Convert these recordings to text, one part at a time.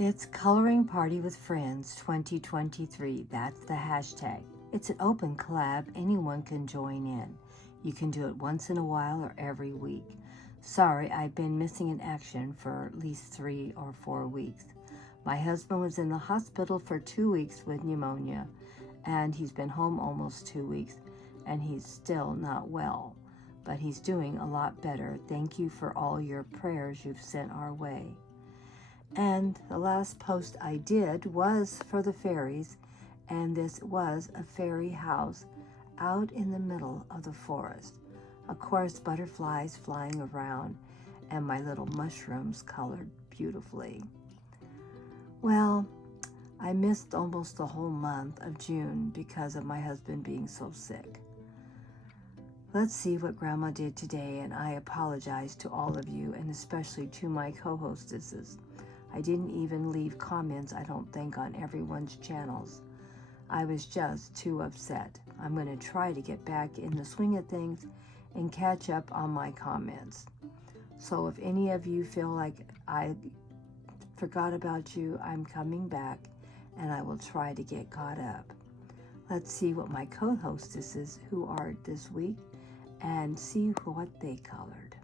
It's Coloring Party with Friends 2023. That's the hashtag. It's an open collab. Anyone can join in. You can do it once in a while or every week. Sorry, I've been missing in action for at least 3 or 4 weeks. My husband was in the hospital for 2 weeks with pneumonia, and he's been home almost 2 weeks, and he's still not well. But he's doing a lot better. Thank you for all your prayers you've sent our way. And the last post I did was for the fairies, and this was a fairy house out in the middle of the forest. Of course, butterflies flying around, and my little mushrooms colored beautifully. Well, I missed almost the whole month of June because of my husband being so sick. Let's see what Grandma did today, and I apologize to all of you, and especially to my co-hostesses. I didn't even leave comments, I don't think, on everyone's channels. I was just too upset. I'm going to try to get back in the swing of things and catch up on my comments. So if any of you feel like I forgot about you, I'm coming back and I will try to get caught up. Let's see what my co-hostesses who are this week and see what they colored.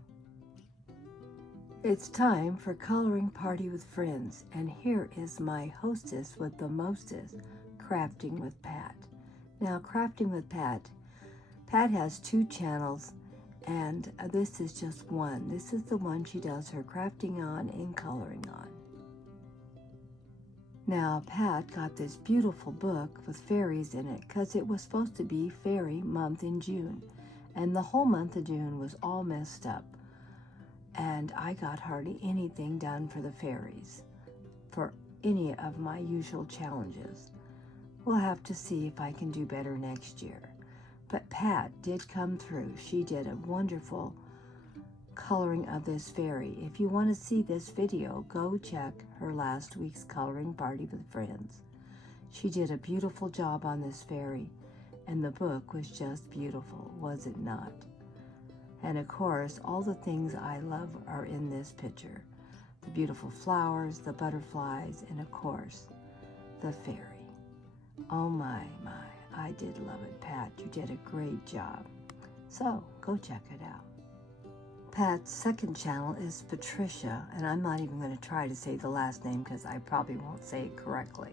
It's time for Coloring Party with Friends, and here is my hostess with the mostest, Crafting with Pat. Now, Crafting with Pat has 2 channels, and this is just one. This is the one she does her crafting on and coloring on. Now, Pat got this beautiful book with fairies in it because it was supposed to be Fairy Month in June, and the whole month of June was all messed up. And I got hardly anything done for the fairies, for any of my usual challenges. We'll have to see if I can do better next year. But Pat did come through. She did a wonderful coloring of this fairy. If you want to see this video, go check her last week's Coloring Party with Friends. She did a beautiful job on this fairy, and the book was just beautiful, was it not? And of course, all the things I love are in this picture. The beautiful flowers, the butterflies, and of course, the fairy. Oh my, I did love it, Pat. You did a great job. So, go check it out. Pat's second channel is Patricia, and I'm not even going to try to say the last name because I probably won't say it correctly.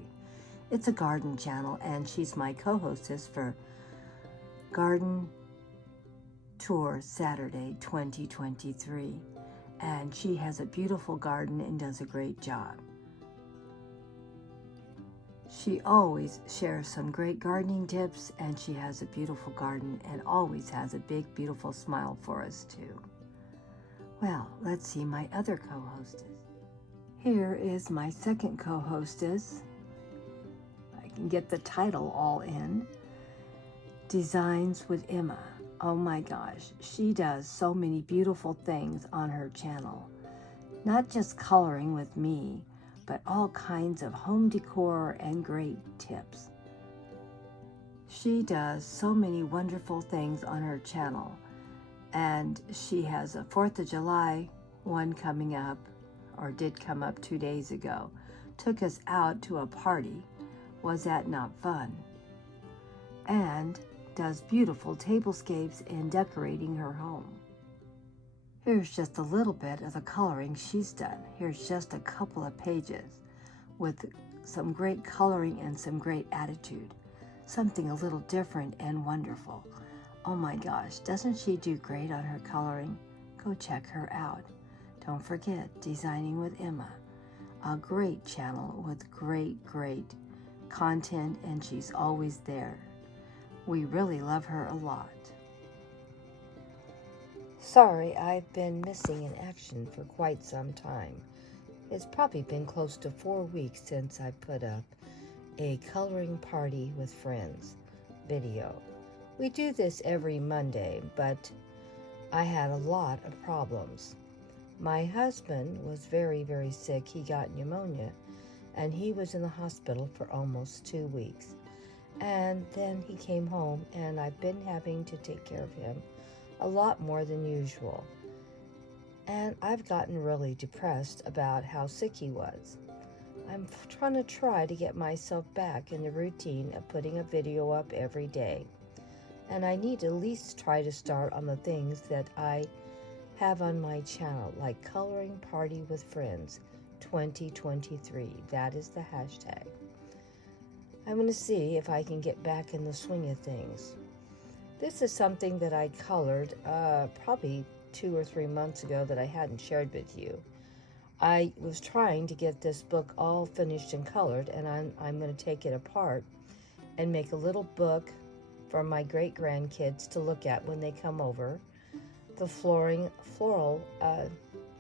It's a garden channel, and she's my co-hostess for Garden Tour Saturday 2023, and she has a beautiful garden and does a great job. She always shares some great gardening tips, and she has a beautiful garden and always has a big beautiful smile for us too. Well, let's see my other co-hostess. Here is my second co-hostess. I can get the title all in. Designs with Emma. Oh my gosh, she does so many beautiful things on her channel. Not just coloring with me, but all kinds of home decor and great tips. She does so many wonderful things on her channel, and she has a 4th of July one coming up, or did come up 2 days ago. Took us out to a party. Was that not fun? And does beautiful tablescapes and decorating her home. Here's just a little bit of the coloring she's done. Here's just a couple of pages with some great coloring and some great attitude. Something a little different and wonderful. Oh my gosh, doesn't she do great on her coloring? Go check her out. Don't forget Designing with Emma, a great channel with great content, and she's always there. We really love her a lot. Sorry, I've been missing in action for quite some time. It's probably been close to 4 weeks since I put up a Coloring Party with Friends video. We do this every Monday, but I had a lot of problems. My husband was very sick. He got pneumonia, and he was in the hospital for almost 2 weeks. And then he came home, and I've been having to take care of him a lot more than usual. And I've gotten really depressed about how sick he was. I'm trying to get myself back in the routine of putting a video up every day. And I need to at least try to start on the things that I have on my channel, like Coloring Party with Friends 2023. That is the hashtag. I'm going to see if I can get back in the swing of things. This is something that I colored probably 2 or 3 months ago that I hadn't shared with you. I was trying to get this book all finished and colored, and I'm going to take it apart and make a little book for my great-grandkids to look at when they come over. The floral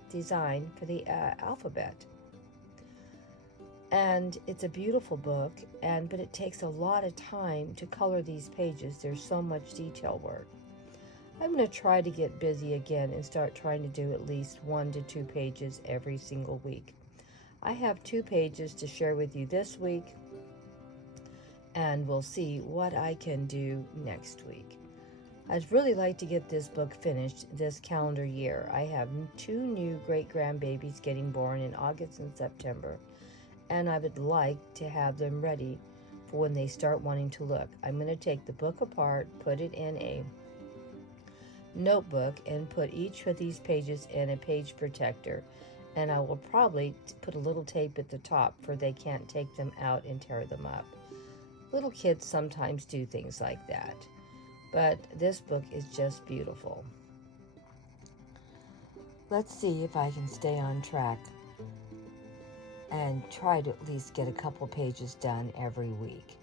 design for the alphabet. And it's a beautiful book, but it takes a lot of time to color these pages. There's so much detail work. I'm going to try to get busy again and start trying to do at least 1 to 2 pages every single week. I have 2 pages to share with you this week, and we'll see what I can do next week. I'd really like to get this book finished this calendar year. I have 2 new great-grandbabies getting born in August and September, and I would like to have them ready for when they start wanting to look. I'm going to take the book apart, put it in a notebook, and put each of these pages in a page protector, and I will probably put a little tape at the top for they can't take them out and tear them up. Little kids sometimes do things like that, but this book is just beautiful. Let's see if I can stay on track and try to at least get a couple pages done every week.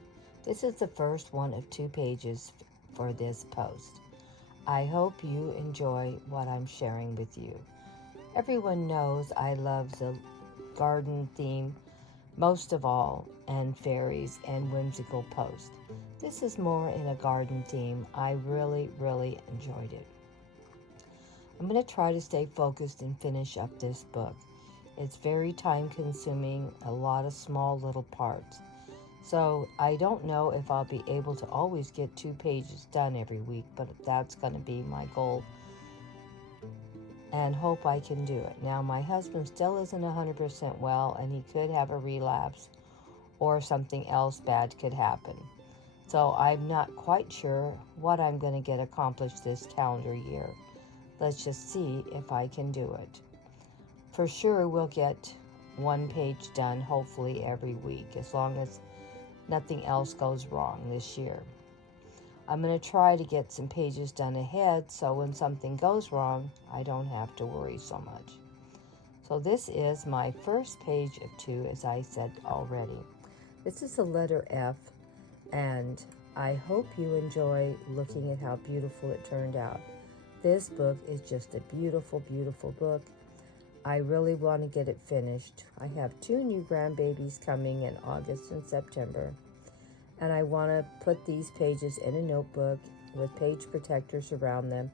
This is the first one of 2 pages for this post. I hope you enjoy what I'm sharing with you. Everyone knows I love the garden theme most of all, and fairies and whimsical posts. This is more in a garden theme. I really, really enjoyed it. I'm going to try to stay focused and finish up this book. It's very time consuming, a lot of small little parts. So I don't know if I'll be able to always get 2 pages done every week, but that's going to be my goal and hope I can do it. Now, my husband still isn't 100% well, and he could have a relapse or something else bad could happen. So I'm not quite sure what I'm going to get accomplished this calendar year. Let's just see if I can do it. For sure, we'll get 1 page done, hopefully every week, as long as nothing else goes wrong this year. I'm going to try to get some pages done ahead, so when something goes wrong, I don't have to worry so much. So this is my first page of 2, as I said already. This is the letter F, and I hope you enjoy looking at how beautiful it turned out. This book is just a beautiful, beautiful book. I really want to get it finished. I have 2 new grandbabies coming in August and September, and I want to put these pages in a notebook with page protectors around them,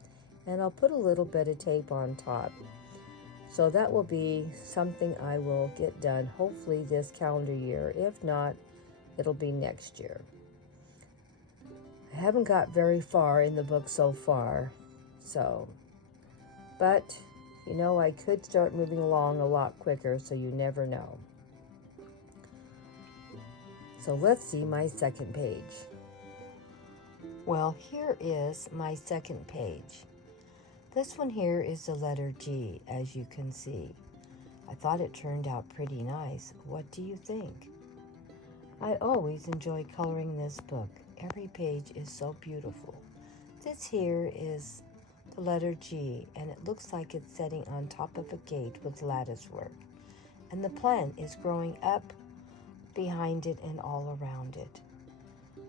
and I'll put a little bit of tape on top. So that will be something I will get done hopefully this calendar year. If not, it'll be next year. I haven't got very far in the book so far, but you know, I could start moving along a lot quicker, so you never know. So let's see my second page. Well, here is my second page. This one here is the letter G, as you can see. I thought it turned out pretty nice. What do you think? I always enjoy coloring this book. Every page is so beautiful. This here is the letter G, and it looks like it's sitting on top of a gate with lattice work. And the plant is growing up behind it and all around it.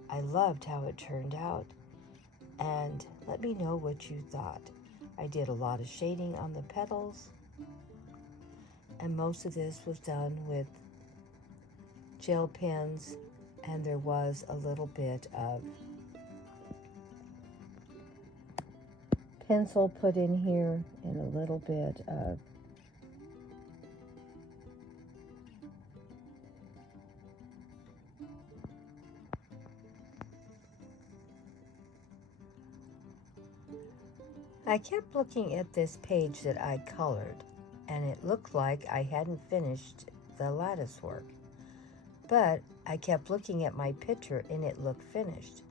I loved how it turned out, and let me know what you thought. I did a lot of shading on the petals, and most of this was done with gel pens, and there was a little bit of pencil put in here and a little bit of I kept looking at this page that I colored, and it looked like I hadn't finished the lattice work. But I kept looking at my picture and it looked finished.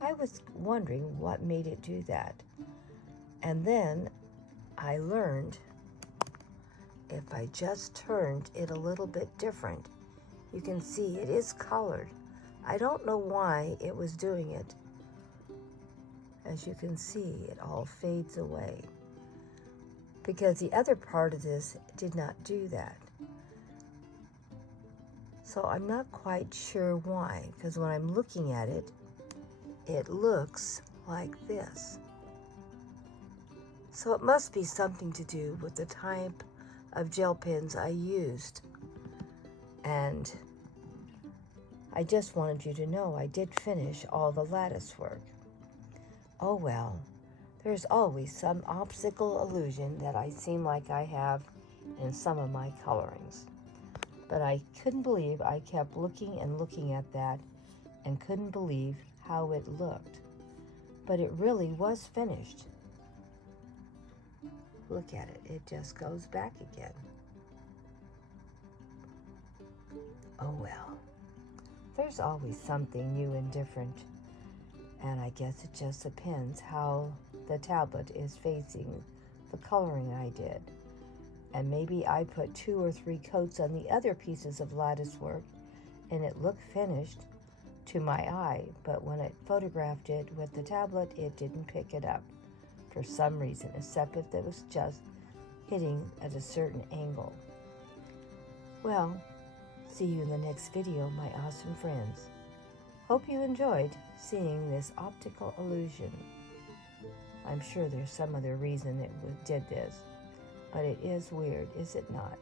I was wondering what made it do that. And then I learned if I just turned it a little bit different, you can see it is colored. I don't know why it was doing it. As you can see, it all fades away, because the other part of this did not do that. So I'm not quite sure why, because when I'm looking at it, it looks like this. So it must be something to do with the type of gel pens I used. And I just wanted you to know I did finish all the lattice work. Oh well, there's always some optical illusion that I seem like I have in some of my colorings. But I couldn't believe I kept looking and looking at that and couldn't believe how it looked. But it really was finished. Look at it, it just goes back again. Oh well, there's always something new and different. And I guess it just depends how the tablet is facing the coloring I did. And maybe I put 2 or 3 coats on the other pieces of lattice work and it looked finished to my eye, but when it photographed it with the tablet, it didn't pick it up for some reason, except if it was just hitting at a certain angle. Well, see you in the next video, my awesome friends. Hope you enjoyed seeing this optical illusion. I'm sure there's some other reason it did this, but it is weird, is it not?